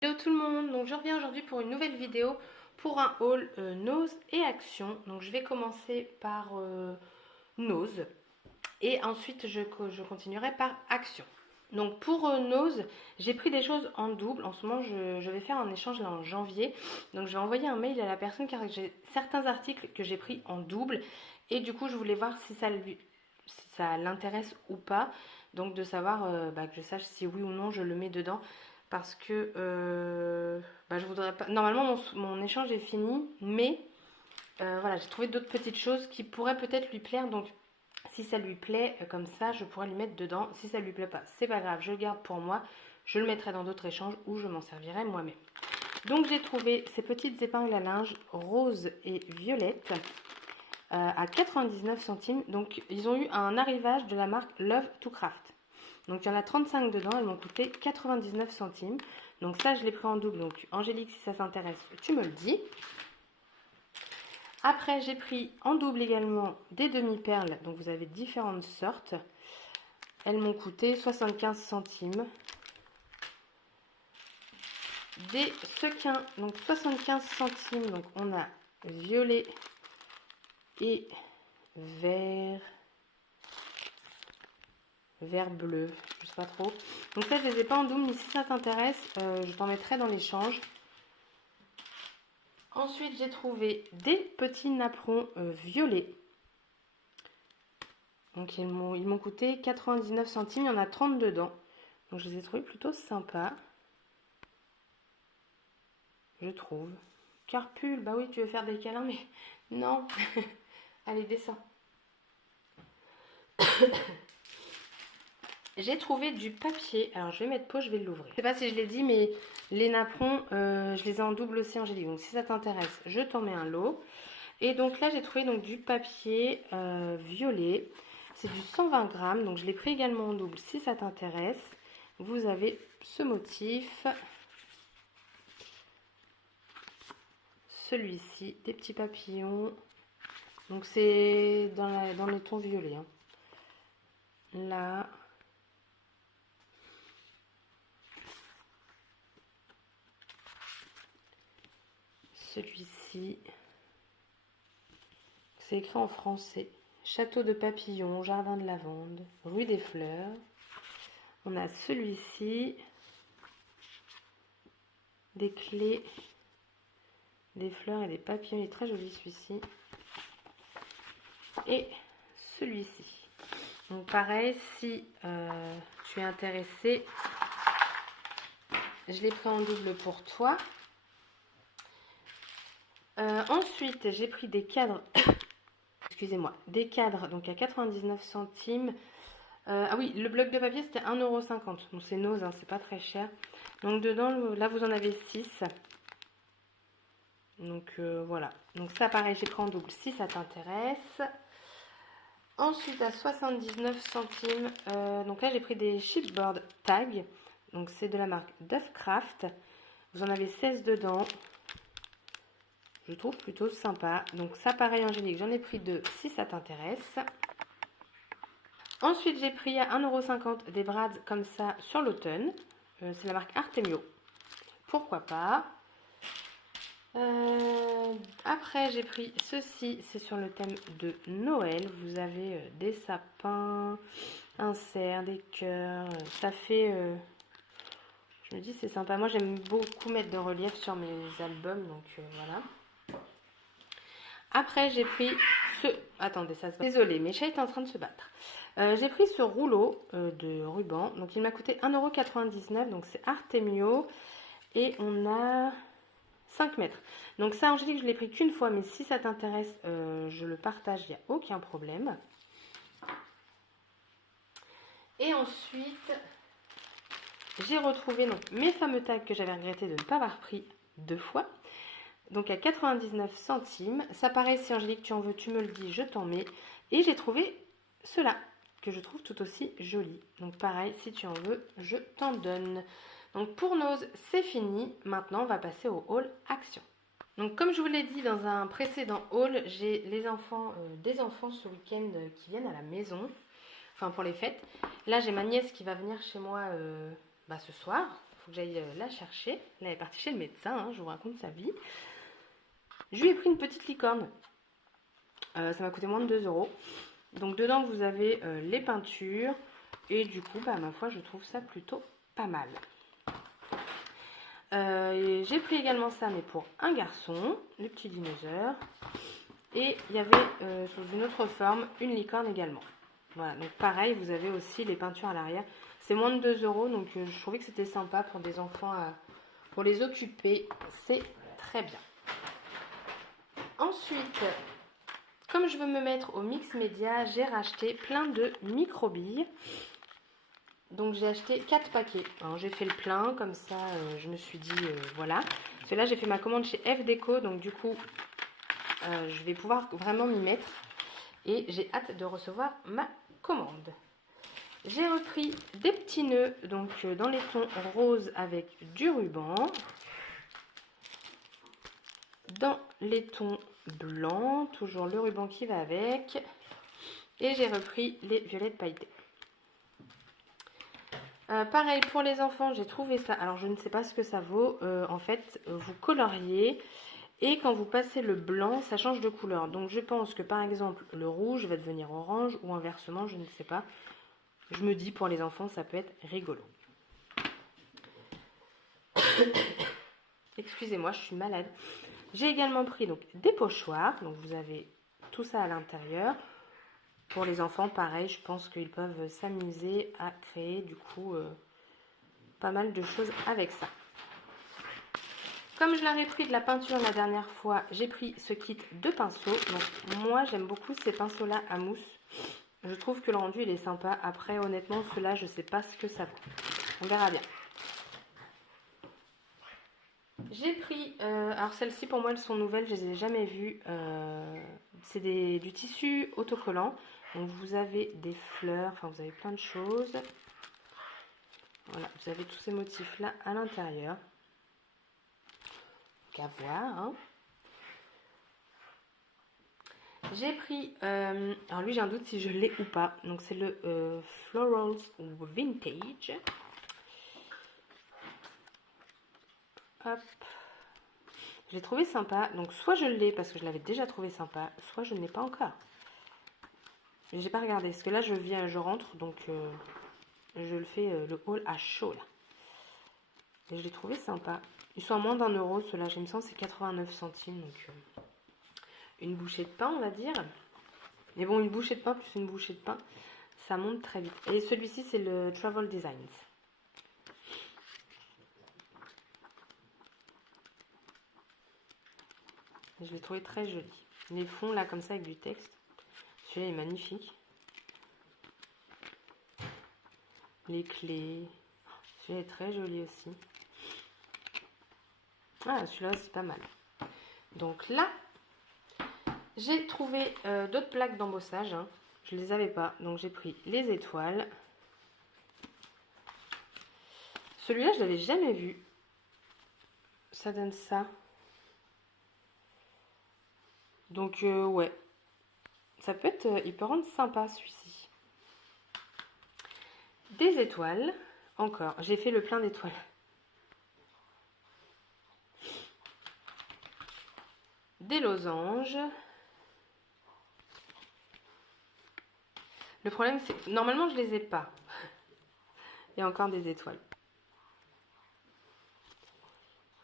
Hello tout le monde, donc je reviens aujourd'hui pour une nouvelle vidéo pour un haul Nose et Action. Donc je vais commencer par Nose et ensuite je continuerai par Action. Donc pour Nose, j'ai pris des choses en double. En ce moment, je vais faire un échange là en janvier. Donc je vais envoyer un mail à la personne car j'ai certains articles que j'ai pris en double et du coup je voulais voir si ça l'intéresse ou pas. Donc de savoir que je sache si oui ou non je le mets dedans parce que je voudrais pas. Normalement, mon échange est fini, mais voilà, j'ai trouvé d'autres petites choses qui pourraient peut-être lui plaire. Donc, si ça lui plaît, comme ça, je pourrais lui mettre dedans. Si ça lui plaît pas, c'est pas grave, je le garde pour moi. Je le mettrai dans d'autres échanges ou je m'en servirai moi-même. Donc, j'ai trouvé ces petites épingles à linge rose et violette à 99 centimes. Donc, ils ont eu un arrivage de la marque Love to Craft. Donc il y en a 35 dedans, elles m'ont coûté 99 centimes. Donc ça, je l'ai pris en double. Donc Angélique, si ça s'intéresse, tu me le dis. Après, j'ai pris en double également des demi-perles. Donc vous avez différentes sortes. Elles m'ont coûté 75 centimes. Des sequins, donc 75 centimes. Donc on a violet et vert. Vert bleu, je sais pas trop. Donc ça, je les ai pas en double, mais si ça t'intéresse, je t'en mettrai dans l'échange. Ensuite, j'ai trouvé des petits napperons violets. Donc, ils m'ont coûté 99 centimes. Il y en a 30 dedans. Donc, je les ai trouvés plutôt sympas. Je trouve. Carpule, bah oui, tu veux faire des câlins, mais non. Allez, descends. J'ai trouvé du papier. Alors, je vais mettre pause, je vais l'ouvrir. Je sais pas si je l'ai dit, mais les napperons, je les ai en double aussi, Angélique. Donc, si ça t'intéresse, je t'en mets un lot. Et donc là, j'ai trouvé donc du papier violet. C'est du 120 grammes. Donc, je l'ai pris également en double. Si ça t'intéresse, vous avez ce motif. Celui-ci, des petits papillons. Donc, c'est dans les tons violets. Hein. Là. Celui-ci. C'est écrit en français. Château de papillons, jardin de lavande, rue des fleurs. On a celui-ci. Des clés, des fleurs et des papillons. Il est très joli celui-ci. Et celui-ci. Donc pareil, si tu es intéressé, je l'ai pris en double pour toi. Ensuite, j'ai pris des cadres. Excusez-moi, des cadres donc à 99 centimes. Ah oui, le bloc de papier c'était 1,50 €. Donc c'est Nose, hein, c'est pas très cher. Donc dedans, là vous en avez 6. Donc voilà. Donc ça pareil, j'ai pris en double si ça t'intéresse. Ensuite à 79 centimes, donc là j'ai pris des chipboard tag. Donc c'est de la marque Duffcraft. Vous en avez 16 dedans. Je trouve plutôt sympa. Donc ça pareil Angélique, j'en ai pris 2 si ça t'intéresse. Ensuite j'ai pris à 1,50 € des brads comme ça sur l'automne. C'est la marque Artemio. Pourquoi pas. Après j'ai pris ceci, c'est sur le thème de Noël. Vous avez des sapins, un cerf, des cœurs. Ça fait... je me dis c'est sympa. Moi j'aime beaucoup mettre de relief sur mes albums. Donc voilà. Après j'ai pris ce... Attendez, ça se passe. Désolée, mes chats est en train de se battre. J'ai pris ce rouleau de ruban. Donc il m'a coûté 1,99 €. Donc c'est Artemio. Et on a 5 mètres. Donc ça Angélique je l'ai pris qu'une fois. Mais si ça t'intéresse je le partage. Il n'y a aucun problème. Et ensuite j'ai retrouvé donc, mes fameux tags que j'avais regretté de ne pas avoir pris 2 fois. Donc à 99 centimes. Ça pareil si Angélique tu en veux tu me le dis, je t'en mets. Et j'ai trouvé cela que je trouve tout aussi joli. Donc pareil si tu en veux je t'en donne. Donc pour Nose c'est fini. Maintenant on va passer au haul action. Donc comme je vous l'ai dit dans un précédent haul, j'ai des enfants ce week-end qui viennent à la maison. Enfin pour les fêtes. Là j'ai ma nièce qui va venir chez moi ce soir. faut que j'aille la chercher. Là, elle est partie chez le médecin, hein, je vous raconte sa vie. Je lui ai pris une petite licorne. Ça m'a coûté moins de 2 euros. Donc dedans, vous avez les peintures. Et du coup, bah, ma foi, je trouve ça plutôt pas mal. J'ai pris également ça, mais pour un garçon, le petit dinosaure. Et il y avait sous une autre forme une licorne également. Voilà, donc pareil, vous avez aussi les peintures à l'arrière. C'est moins de 2 euros, donc je trouvais que c'était sympa pour des enfants, pour les occuper. C'est très bien. Ensuite, comme je veux me mettre au mix média, j'ai racheté plein de micro-billes. Donc j'ai acheté 4 paquets. J'ai fait le plein, comme ça je me suis dit voilà. Parce que là j'ai fait ma commande chez F Déco, donc du coup je vais pouvoir vraiment m'y mettre. Et j'ai hâte de recevoir ma commande. J'ai repris des petits nœuds donc dans les tons roses avec du ruban. Dans les tons blancs, toujours le ruban qui va avec. Et j'ai repris les violettes pailletées. Pareil pour les enfants, j'ai trouvé ça. Alors je ne sais pas ce que ça vaut. En fait, vous coloriez et quand vous passez le blanc, ça change de couleur. Donc je pense que par exemple, le rouge va devenir orange ou inversement, je ne sais pas. Je me dis pour les enfants, ça peut être rigolo. Excusez-moi, je suis malade. J'ai également pris donc des pochoirs. Donc vous avez tout ça à l'intérieur. Pour les enfants, pareil, je pense qu'ils peuvent s'amuser à créer du coup pas mal de choses avec ça. Comme je leur ai pris de la peinture la dernière fois, j'ai pris ce kit de pinceaux. Donc moi, j'aime beaucoup ces pinceaux-là à mousse. Je trouve que le rendu, il est sympa. Après, honnêtement, ceux-là, je ne sais pas ce que ça vaut. On verra bien. J'ai pris, alors celles-ci pour moi elles sont nouvelles, je les ai jamais vues. C'est du tissu autocollant. Donc vous avez des fleurs, enfin vous avez plein de choses. Voilà, vous avez tous ces motifs là à l'intérieur. Qu'à voir. Hein. J'ai pris, alors lui j'ai un doute si je l'ai ou pas. Donc c'est le Florals Vintage. Hop. Je l'ai trouvé sympa. Donc soit je l'ai parce que je l'avais déjà trouvé sympa, soit je ne l'ai pas encore. Mais j'ai pas regardé. Parce que là je rentre, donc je le fais le haul à chaud là. Et je l'ai trouvé sympa. Ils sont à moins d'1 euro ceux-là. Il me semble c'est 89 centimes. Donc une bouchée de pain on va dire. Mais bon, une bouchée de pain plus une bouchée de pain, ça monte très vite. Et celui-ci c'est le Travel Designs. Je l'ai trouvé très joli. Les fonds là comme ça avec du texte. Celui-là est magnifique. Les clés. Celui-là est très joli aussi. Ah, celui-là c'est pas mal. Donc là, j'ai trouvé d'autres plaques d'embossage. Hein. Je ne les avais pas. Donc j'ai pris les étoiles. Celui-là, je l'avais jamais vu. Ça donne ça. Donc ouais. Ça peut être... il peut rendre sympa celui-ci. Des étoiles. Encore. J'ai fait le plein d'étoiles. Des losanges. Le problème, c'est que normalement, je les ai pas. Et encore des étoiles.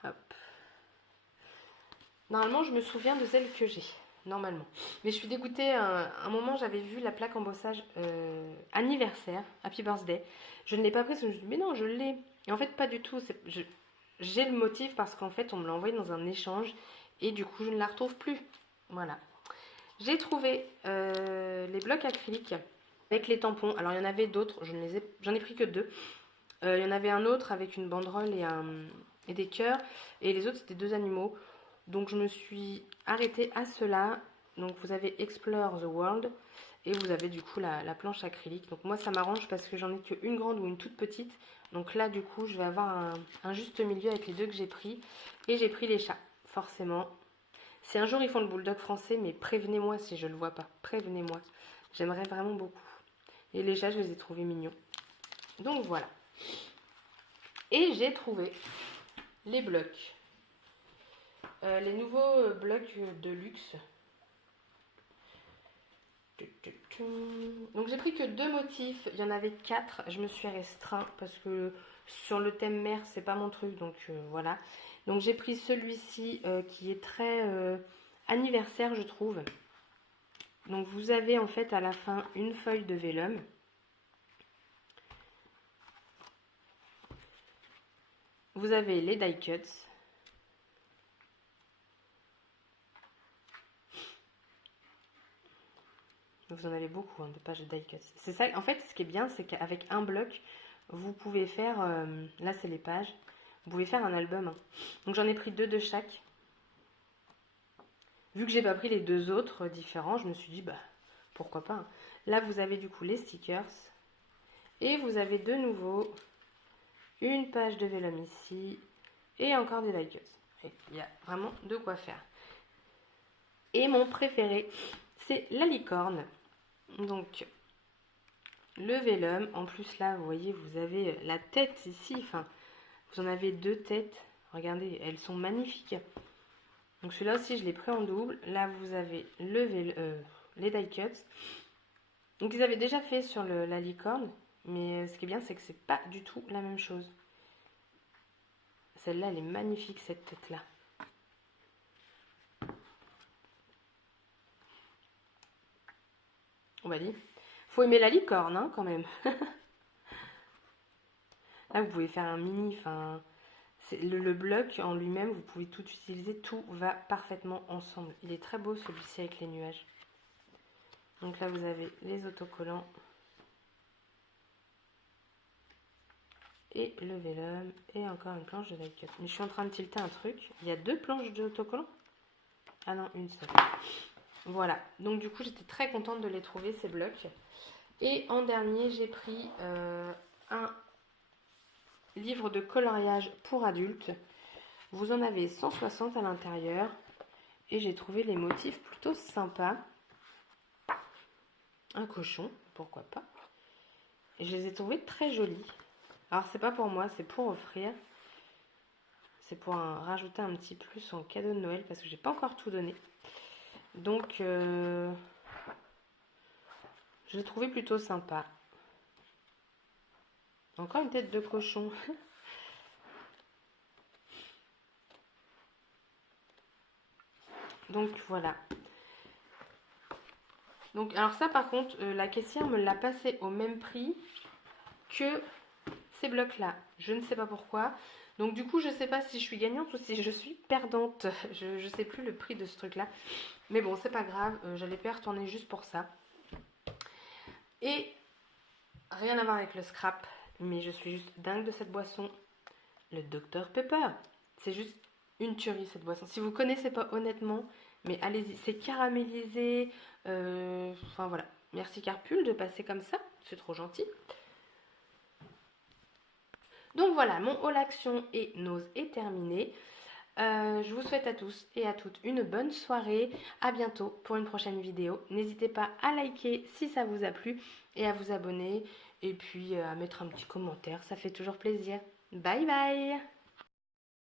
Hop. Normalement, je me souviens de celles que j'ai. Normalement. Mais je suis dégoûtée. Un moment, j'avais vu la plaque embossage anniversaire, Happy Birthday. Je ne l'ai pas prise. Je me suis dit, mais non, je l'ai. Et en fait, pas du tout. J'ai le motif parce qu'en fait, on me l'a envoyé dans un échange. Et du coup, je ne la retrouve plus. Voilà. J'ai trouvé les blocs acryliques avec les tampons. Alors, il y en avait d'autres. J'en ai pris que 2. Il y en avait un autre avec une banderole et des cœurs. Et les autres, c'était 2 animaux. Donc je me suis arrêtée à cela. Donc vous avez Explore the World et vous avez du coup la planche acrylique. Donc moi ça m'arrange parce que j'en ai qu'une grande ou une toute petite. Donc là du coup je vais avoir un juste milieu avec les 2 que j'ai pris. Et j'ai pris les chats, forcément. Si un jour ils font le bulldog français, mais prévenez-moi si je le vois pas. Prévenez-moi. J'aimerais vraiment beaucoup. Et les chats je les ai trouvés mignons. Donc voilà. Et j'ai trouvé les blocs. Les nouveaux blocs de luxe. Donc j'ai pris que 2 motifs, il y en avait 4, je me suis restreint parce que sur le thème mer c'est pas mon truc, donc voilà. Donc j'ai pris celui-ci qui est très anniversaire je trouve. Donc vous avez en fait à la fin une feuille de vélum. Vous avez les die cuts. Vous en avez beaucoup de pages de die cuts. C'est ça, en fait, ce qui est bien, c'est qu'avec un bloc, vous pouvez faire, là c'est les pages, vous pouvez faire un album. Donc j'en ai pris 2 de chaque. Vu que j'ai pas pris les 2 autres différents, je me suis dit, bah, pourquoi pas. Là, vous avez du coup les stickers. Et vous avez de nouveau une page de vélum ici. Et encore des die cuts. Il y a vraiment de quoi faire. Et mon préféré, c'est la licorne. Donc, le vélum. En plus, là, vous voyez, vous avez la tête ici. Enfin, vous en avez 2 têtes. Regardez, elles sont magnifiques. Donc, celui-là aussi, je l'ai pris en double. Là, vous avez les die cuts. Donc, ils avaient déjà fait sur la licorne. Mais ce qui est bien, c'est que c'est pas du tout la même chose. Celle-là, elle est magnifique, cette tête-là. On va dire. Faut aimer la licorne, hein, quand même. Là, vous pouvez faire un mini, enfin... Le bloc en lui-même, vous pouvez tout utiliser. Tout va parfaitement ensemble. Il est très beau, celui-ci, avec les nuages. Donc là, vous avez les autocollants. Et le vélum. Et encore une planche de die cut. Mais je suis en train de tilter un truc. Il y a 2 planches d'autocollants? Ah non, une seule. Voilà. Donc du coup, j'étais très contente de les trouver, ces blocs. Et en dernier, j'ai pris un livre de coloriage pour adultes. Vous en avez 160 à l'intérieur. Et j'ai trouvé les motifs plutôt sympas. Un cochon, pourquoi pas. Et je les ai trouvés très jolis. Alors c'est pas pour moi, c'est pour offrir. C'est pour rajouter un petit plus en cadeau de Noël parce que j'ai pas encore tout donné. Donc je l'ai trouvé plutôt sympa. Encore une tête de cochon. Donc voilà. Donc alors ça par contre, la caissière me l'a passé au même prix que ces blocs là. Je ne sais pas pourquoi. Donc du coup je ne sais pas si je suis gagnante ou si je suis perdante. Je ne sais plus le prix de ce truc là. Mais bon c'est pas grave, j'allais pas y retourner juste pour ça. Et rien à voir avec le scrap. Mais je suis juste dingue de cette boisson. Le Dr Pepper. C'est juste une tuerie cette boisson. Si vous ne connaissez pas honnêtement, mais allez-y. C'est caramélisé. Enfin voilà. Merci Carpule de passer comme ça. C'est trop gentil. Donc voilà, mon haul action et nose est terminé. Je vous souhaite à tous et à toutes une bonne soirée. À bientôt pour une prochaine vidéo. N'hésitez pas à liker si ça vous a plu et à vous abonner. Et puis à mettre un petit commentaire, ça fait toujours plaisir. Bye bye!